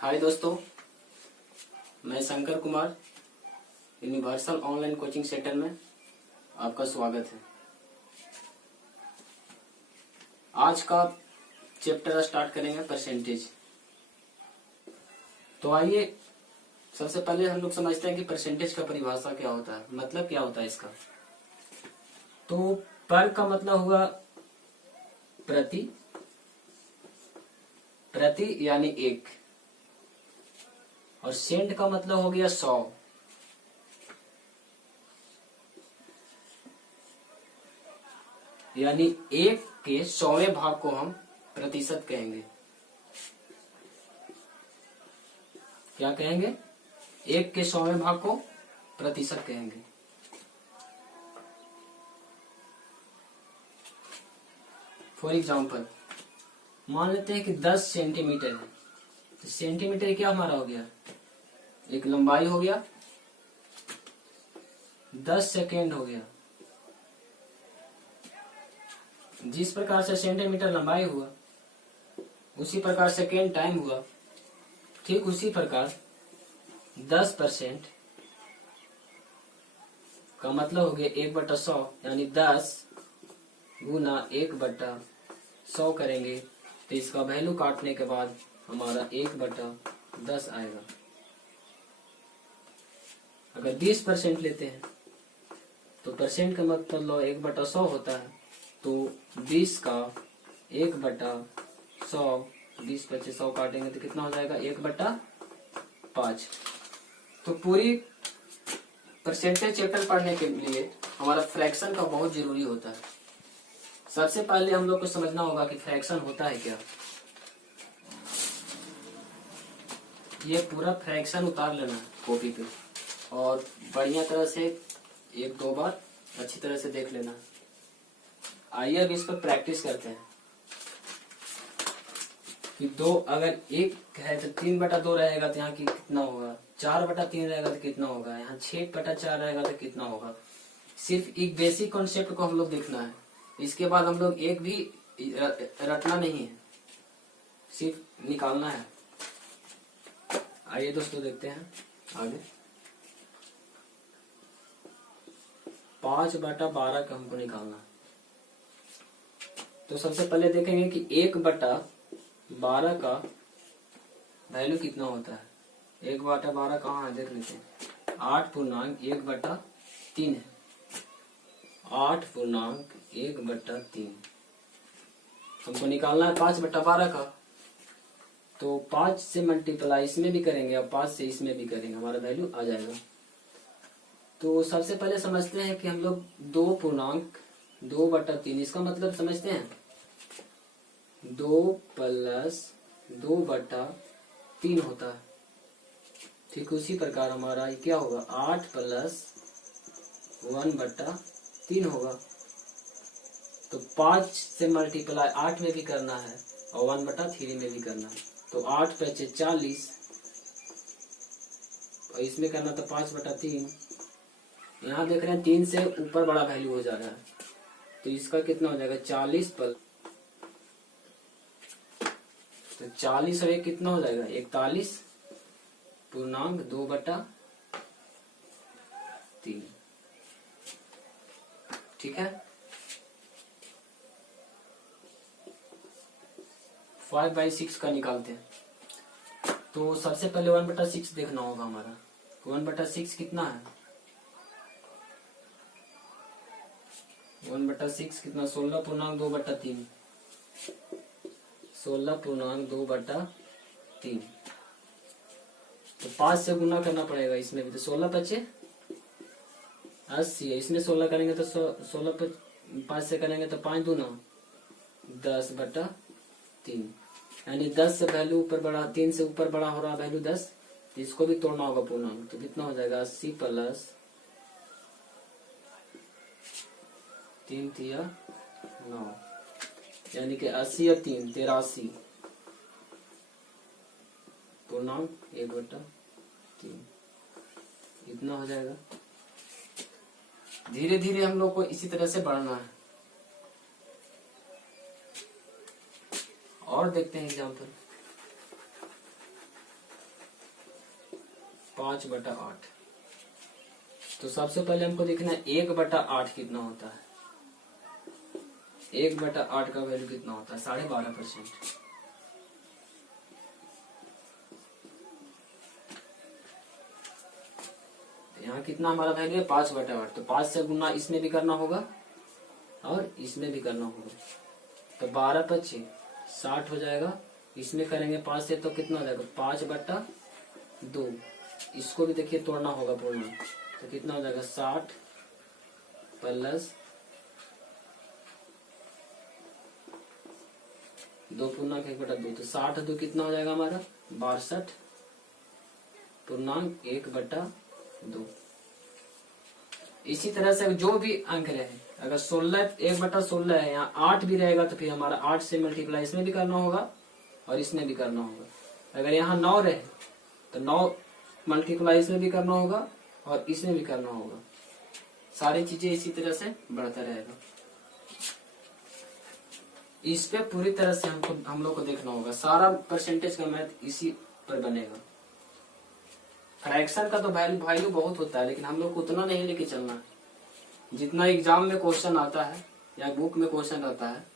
हाय दोस्तों, मैं Shankar Kumar universal online coaching centre में आपका स्वागत है। आज का चैप्टर स्टार्ट करेंगे परसेंटेज। तो आइए सबसे पहले हम लोग समझते हैं कि परसेंटेज का परिभाषा क्या होता है, मतलब क्या होता है इसका। तो पर का मतलब हुआ प्रति, प्रति यानी एक, और सेंट का मतलब हो गया 100। यानी एक के 100वें भाग को हम प्रतिशत कहेंगे। क्या कहेंगे? एक के 100वें भाग को प्रतिशत कहेंगे। फॉर एग्जाम्पल मान लेते हैं कि 10 सेंटीमीटर है, तो सेंटीमीटर क्या हमारा हो गया? एक लंबाई हो गया, 10 सेकेंड हो गया। जिस प्रकार से सेंटीमीटर लंबाई हुआ उसी प्रकार सेकेंड टाइम हुआ। ठीक उसी प्रकार 10% का मतलब हो गया 1/100, यानी 10 गुना 1/100 करेंगे तो इसका वैल्यू काटने के बाद हमारा 1/10 आएगा। अगर 20% लेते हैं तो परसेंट का मतलब 1/100 होता है, तो 20 का 1/100, 20/100 काटेंगे तो कितना हो जाएगा? 1/5। तो पूरी परसेंटेज चैप्टर पढ़ने के लिए हमारा फ्रैक्शन का बहुत जरूरी होता है। सबसे पहले हम लोग को समझना होगा कि फ्रैक्शन होता है क्या। ये पूरा फ्रैक्शन उतार लेना है कॉपी पे और बढ़िया तरह से 1-2 बार अच्छी तरह से देख लेना। आइए अब इस पर प्रैक्टिस करते हैं कि 2 अगर 1 है तो 3/2 रहेगा तो यहाँ की कितना होगा? 4/3 रहेगा तो कितना होगा? यहाँ 6/4 रहेगा तो कितना होगा? सिर्फ एक बेसिक कॉन्सेप्ट को हम लोग देखना है। इसके बाद हम लोग एक भी रटना नहीं है, सिर्फ निकालना है। आइए दोस्तों देखते हैं आगे। 5/12 का हमको निकालना है। तो सबसे पहले देखेंगे कि 1/12 का वैल्यू कितना होता है। 1/12 कहाँ है देख लेते हैं। 8.1/3 है। 8.1/3 हमको निकालना है 5/12 का। तो 5 से मल्टीप्लाई इसमें भी करेंगे और 5 से इसमें भी करेंगे, हमारा वैल्यू आ जाएगा। तो सबसे पहले समझते हैं कि हम लोग 2.2/3 इसका मतलब समझते हैं। 2 + 2/3 होता है। ठीक उसी प्रकार हमारा क्या होगा? 8 + 1/3 होगा। तो 5 से मल्टीप्लाई 8 में भी करना है और 1/3 में भी करना है। तो 8×5 = 40 और इसमें करना तो 5/3। यहाँ देख रहे हैं 3 से ऊपर बड़ा वैल्यू हो जा रहा है, तो इसका कितना हो जाएगा? 40 + तो 40 और 1 कितना हो जाएगा? 41.2/3। ठीक है। 5/6 का निकालते हैं। तो सबसे पहले 1/6 देखना होगा हमारा। 1/6 कितना है? 1/6 कितना? 16.2/3। 16.2/3। तो 5 से गुना करना पड़ेगा इसमें भी। तो 16×5 = 80 है। इसमें 16 करेंगे तो 5 से करेंगे तो 5 दूना 10/3। यानी 10 से वैल्यू ऊपर बढ़ा, 3 से ऊपर बड़ा हो रहा वैल्यू 10, तो इसको भी तोड़ना होगा पूर्णांक। तो कितना हो जाएगा? 80 + 3 × 9, यानी कि 80 और 3 = 83 पूर्णांक 1/3 इतना हो जाएगा। धीरे धीरे हम लोग को इसी तरह से बढ़ना है। और देखते हैं एग्जाम्पल। 5/8। तो सबसे पहले हमको देखना है 1/8 कितना होता है। 1/8 का वैल्यू कितना होता है? 12.5%। यहाँ कितना हमारा वैल्यू है? 5/8। तो 5 से गुना इसमें भी करना होगा और इसमें भी करना होगा। तो 12×5 60 हो जाएगा। इसमें करेंगे 5 से तो कितना हो जाएगा? 5/2। इसको भी देखिए तोड़ना होगा पूर्ण। तो कितना हो जाएगा? 60 प्लस 2 पूर्णांक 1/2। तो 60 कितना हो जाएगा हमारा? 62.1/2। इसी तरह से जो भी अंक रहे, अगर 16 1/16 है, यहाँ 8 भी रहेगा तो फिर हमारा 8 से मल्टीप्लाई इसमें भी करना होगा और इसमें भी करना होगा। अगर यहाँ 9 रहे तो 9 मल्टीप्लाई इसमें भी करना होगा और इसमें भी करना होगा। सारी चीजें इसी तरह से बढ़ता रहेगा। इस पे पूरी तरह से हम लोग को देखना होगा। सारा परसेंटेज का मैथ इसी पर बनेगा। फ्रैक्शन का तो वैल्यू बहुत होता है, लेकिन हम लोग को उतना नहीं लेके चलना है। जितना एग्जाम में क्वेश्चन आता है या बुक में क्वेश्चन आता है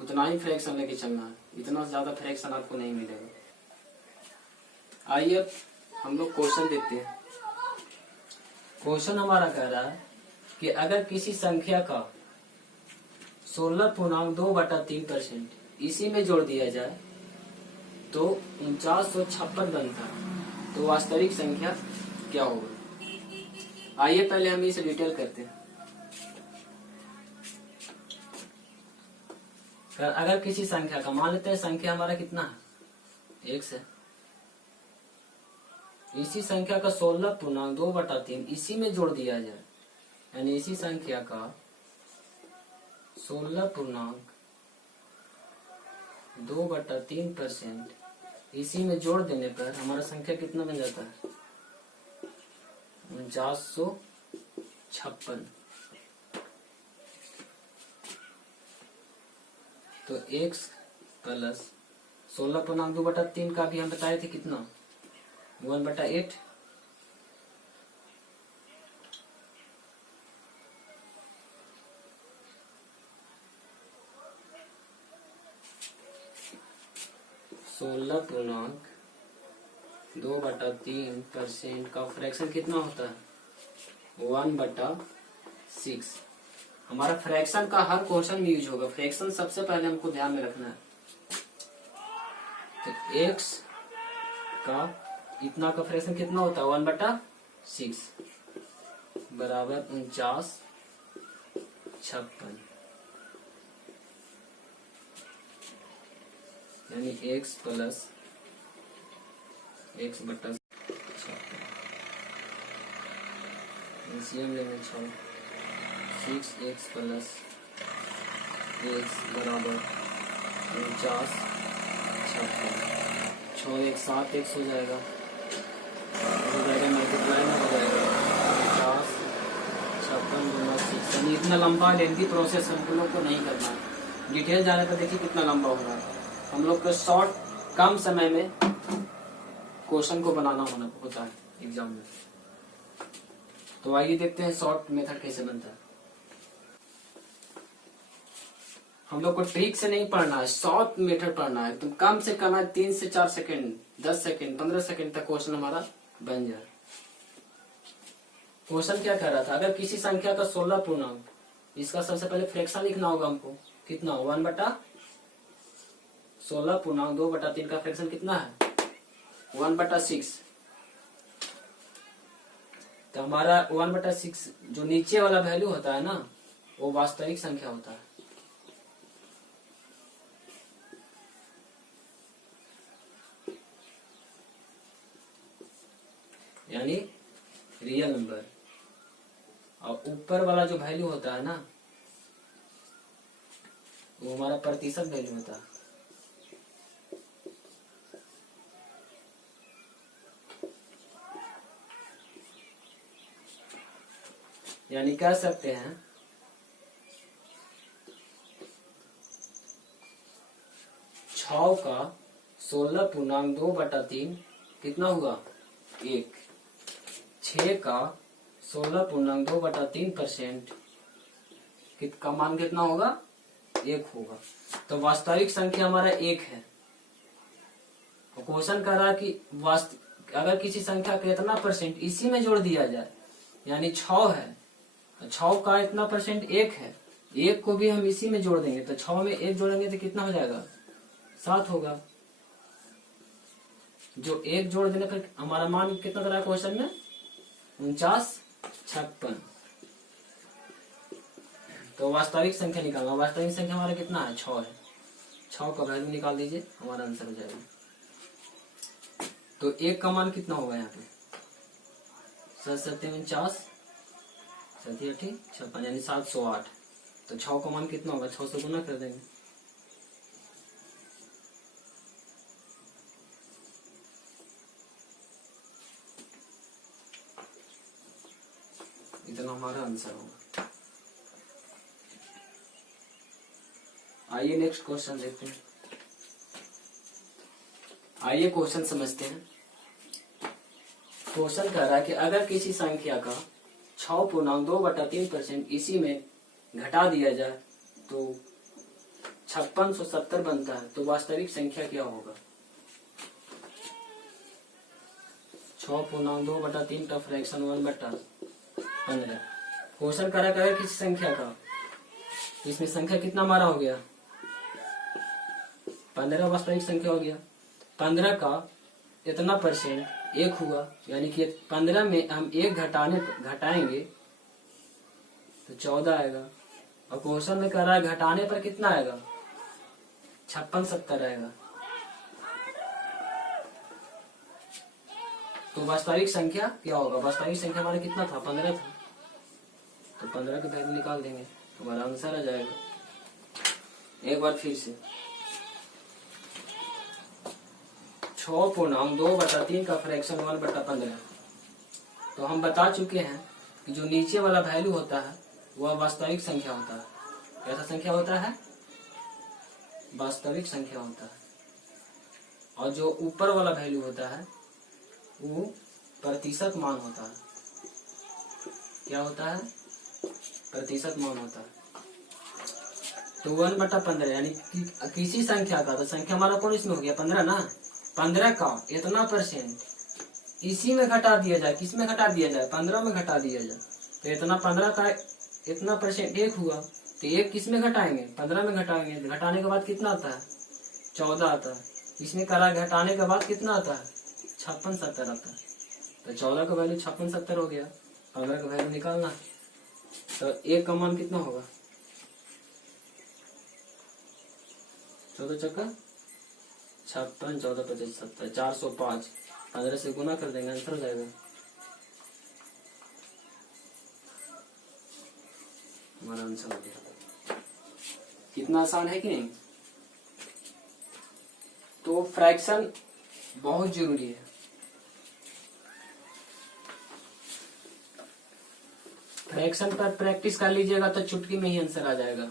उतना ही फ्रैक्शन लेके चलना है। इतना ज्यादा फ्रैक्शन आपको नहीं मिलेगा। आइए हम लोग क्वेश्चन देखते हैं। क्वेश्चन हमारा कह रहा है कि अगर किसी संख्या का 16.2/3% इसी में जोड़ दिया जाए तो 4956 बनता है। तो वास्तविक संख्या क्या होगा? आइए पहले हम इसे डिटेल करते हैं। अगर किसी संख्या का, मान लेते हैं संख्या हमारा कितना है? 1 है। इसी संख्या का 16.2/3 इसी में जोड़ दिया जाए, यानी इसी संख्या का 16.2/3% इसी में जोड़ देने पर हमारा संख्या कितना बन जाता है? 4956। तो x प्लस 16.2/3 का भी हम बताए थे कितना? 1/8। सोलह पूर्णांक 2/3% का फ्रैक्शन कितना होता है? 1/6। हमारा फ्रैक्शन का हर क्वेश्चन में यूज होगा। फ्रैक्शन सबसे पहले हमको ध्यान में रखना है। तो x का इतना का फ्रैक्शन कितना होता है? 1/6 बराबर 4956, यानी x प्लस x/6। एलसीएम लेंगे 6x प्लस x बराबर 4956। 6 1 7x हो जाएगा, मल्टीप्लाई में हो जाएगा 5056 यानी इतना लंबा लेंथी प्रोसेस हम लोग को नहीं करना है। डिटेल जाने पर देखिए कितना लंबा हो रहा है। हम लोग को शॉर्ट कम समय में क्वेश्चन को बनाना होता है एग्जाम में। तो आइए देखते हैं शॉर्ट मेथड कैसे बनता है। हम लोग को ट्रिक से नहीं पढ़ना है, शॉर्ट मेथड पढ़ना है। तुम कम से कम है 3 से 4 सेकंड, 10 सेकंड, 15 सेकंड तक क्वेश्चन हमारा बन जाए। क्वेश्चन क्या कह रहा था? अगर किसी संख्या का 16 पूर्णांक, इसका सबसे पहले फ्रैक्शन लिखना होगा हमको। कितना? 1/16.2/3 का फ्रैक्शन कितना है? 1/6। तो हमारा 1/6 जो नीचे वाला वैल्यू होता है ना, वो वास्तविक संख्या होता है। यानी रियल नंबर। और ऊपर वाला जो वैल्यू होता है ना, वो हमारा प्रतिशत वैल्यू होता है। यानी कह सकते हैं 6 का 16.2/3 कितना हुआ? 1। 6 का 16.2/3% का मान कितना होगा? 1 होगा। तो वास्तविक संख्या हमारा 1 है। तो क्वेश्चन कह रहा है कि अगर किसी संख्या का इतना परसेंट इसी में जोड़ दिया जाए, यानी 6 है, 6 का इतना परसेंट 1 है, 1 को भी हम इसी में जोड़ देंगे, तो 6 में 1 जोड़ेंगे तो कितना हो जाएगा? 7 होगा। जो 1 जोड़ देने पर हमारा मान कितना दे रहा है क्वेश्चन में? 4956। तो वास्तविक संख्या निकालना, वास्तविक संख्या हमारा कितना है? 6 है। 6 का वैल्यू निकाल दीजिए, हमारा आंसर हो जाएगा। तो 1 का मान कितना होगा यहाँ पे? 7×7=49, 7×8=56, यानी 708। तो 6 का मान कितना होगा? 6 से गुना कर देंगे। इतना हमारा आंसर होगा। आइए नेक्स्ट क्वेश्चन देखते हैं। आइए क्वेश्चन समझते हैं। क्वेश्चन कह रहा है कि अगर किसी संख्या का 6.2/3% इसी में घटा दिया जाए तो 5670 बनता है, तो वास्तविक संख्या क्या होगा? 6.2/3 का फ्रैक्शन 1/15। क्वेश्चन कह रहा है कि अगर किसी संख्या का, इसमें संख्या कितना हमारा हो गया? 15 वास्तविक संख्या हो गया। 15 का इतना परसेंट 1 हुआ, यानी कि 15 में हम 1 घटाएंगे तो 14 आएगा। और क्वेश्चन में कह रहा है घटाने पर कितना आएगा? 5670 आएगा। तो वास्तविक संख्या क्या होगा? वास्तविक संख्या हमारा कितना था? 15 था। तो 15 का वैल्यू निकाल देंगे, हमारा आंसर आ जाएगा। एक बार फिर से, 6.2/3 का फ्रैक्शन 1/15। तो हम बता चुके हैं कि जो नीचे वाला वैल्यू होता है वह वास्तविक संख्या होता है। कैसा संख्या होता है? वास्तविक संख्या होता है। और जो ऊपर वाला वैल्यू होता है वो प्रतिशत मान होता है। क्या होता है? प्रतिशत मान होता है। तो 1/15 यानी किसी संख्या का, तो संख्या हमारा कौन इसमें हो गया? 15 ना। 15 का इतना परसेंट इसी में घटा दिया जाए। किस में घटा दिया जाए? 15 में घटा दिया जाए। तो इतना 15 का इतना परसेंट 1 हुआ, तो 1 किस में घटाएंगे? 15 में घटाएंगे। घटाने के बाद कितना आता है? 14 आता है। इसमें करा घटाने के बाद कितना आता है? 5670 आता है। तो 14 का वैल्यू 5670 हो गया। 15 का वैल्यू निकालना, तो 1 का मान कितना होगा? 14×4 = 56, 14×5 = 405। 15 से गुना कर देंगे, आंसर हो जाएगा। हमारा आंसर हो गया। कितना आसान है कि नहीं? तो फ्रैक्शन बहुत जरूरी है। फ्रैक्शन पर प्रैक्टिस कर लीजिएगा तो चुटकी में ही आंसर आ जाएगा।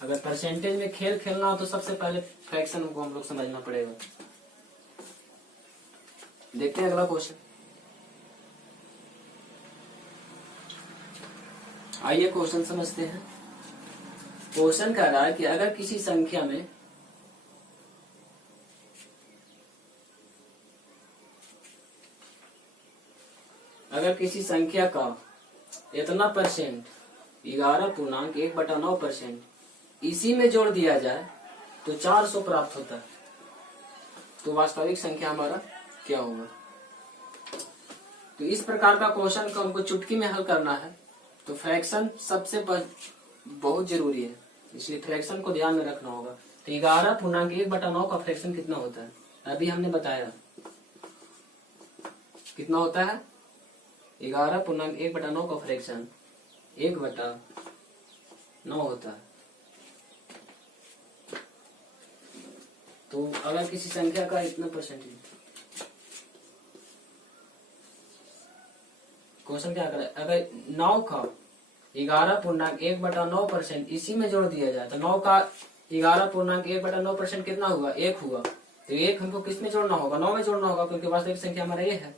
अगर परसेंटेज में खेल खेलना हो तो सबसे पहले फ्रैक्शन को हम लोग समझना पड़ेगा। देखते हैं अगला क्वेश्चन। आइए क्वेश्चन समझते हैं। क्वेश्चन कह रहा है कि अगर किसी संख्या में का इतना परसेंट 11.1/9% इसी में जोड़ दिया जाए तो 400 प्राप्त होता है, तो वास्तविक संख्या हमारा क्या होगा? तो इस प्रकार का क्वेश्चन को हमको चुटकी में हल करना है। तो फ्रैक्शन सबसे बहुत जरूरी है, इसलिए फ्रैक्शन को ध्यान में रखना होगा। तो 11.1/9 का फ्रैक्शन कितना होता है? अभी हमने बताया कितना होता है। 11.1/9 का फ्रैक्शन 1/9 होता है। तो अगर किसी संख्या का इतना परसेंटेज, क्वेश्चन क्या करे, अगर 9 का 11.1/9% इसी में जोड़ दिया जाए तो 9 का 11.1/9% कितना हुआ? 1 हुआ। तो 1 हमको किस में जोड़ना होगा? 9 में जोड़ना होगा, क्योंकि वास्तविक संख्या हमारा ये है।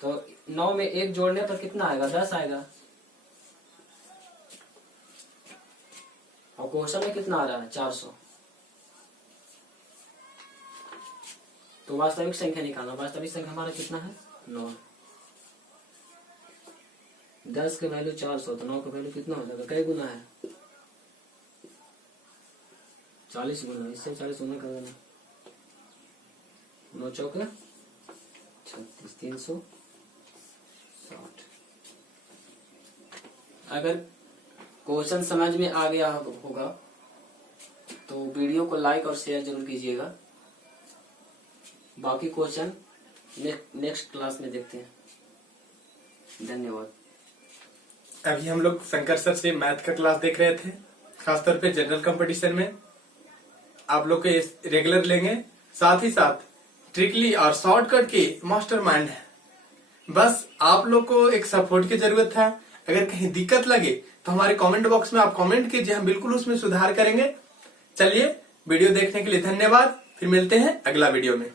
तो 9 में 1 जोड़ने पर कितना आएगा? 10 आएगा। और क्वेश्चन में कितना आ रहा है? 400। तो वास्तविक संख्या निकालना। वास्तविक संख्या हमारा कितना है? 9। 10 के वैल्यू 400, तो 9 का वैल्यू कितना हो जाएगा? कई गुना है? 40 गुना। इससे 40 गुना कर देना। 9 चौके 36, 360। अगर क्वेश्चन समझ में आ गया होगा तो वीडियो को लाइक और शेयर जरूर कीजिएगा। बाकी क्वेश्चन नेक्स्ट क्लास में देखते हैं। धन्यवाद। अभी हम लोग शंकर सर से मैथ का क्लास देख रहे थे, खासतौर पे जनरल कंपटीशन में आप लोग के रेगुलर लेंगे। साथ ही साथ ट्रिकली और शॉर्टकट के मास्टरमाइंड है। बस आप लोग को एक सपोर्ट की जरूरत है। अगर कहीं दिक्कत लगे तो हमारे कमेंट बॉक्स में आप कमेंट कीजिए, हम बिल्कुल उसमें सुधार करेंगे। चलिए, वीडियो देखने के लिए धन्यवाद। फिर मिलते हैं अगला वीडियो में।